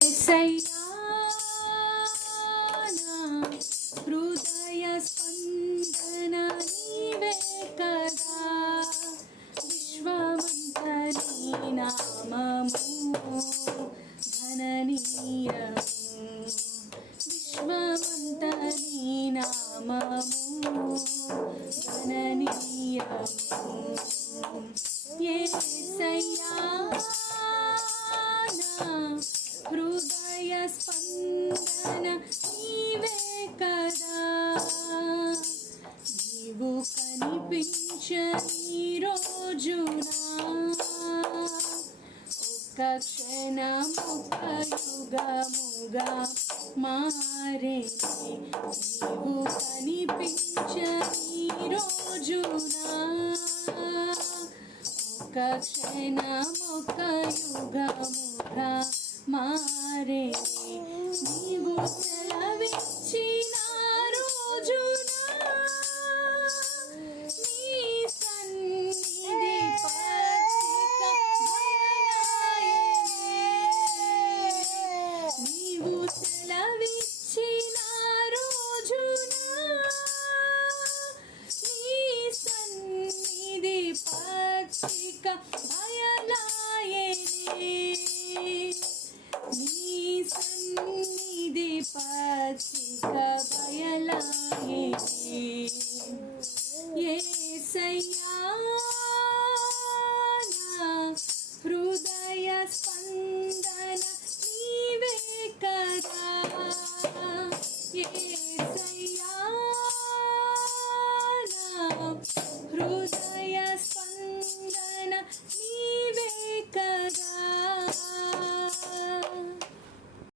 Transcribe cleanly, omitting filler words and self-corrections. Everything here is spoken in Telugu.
యేసయ్యా నా హృదయ స్పందన నీవే కదా, విశ్వమంత నీ నామము ఘననీయము, విశ్వమంత నీ నామము ఘననీయము. యేసయ్యా నా హృదయ స్పందన నీవే కదా, నీవు కనిపించని రోజున ఒక్క క్షణం ఒక్క యుగముగా మారే, నీవు కనిపించని రోజున ఒక్క క్షణం ఒక్క యుగముగా మారే, నీవు సెలవిచ్చిన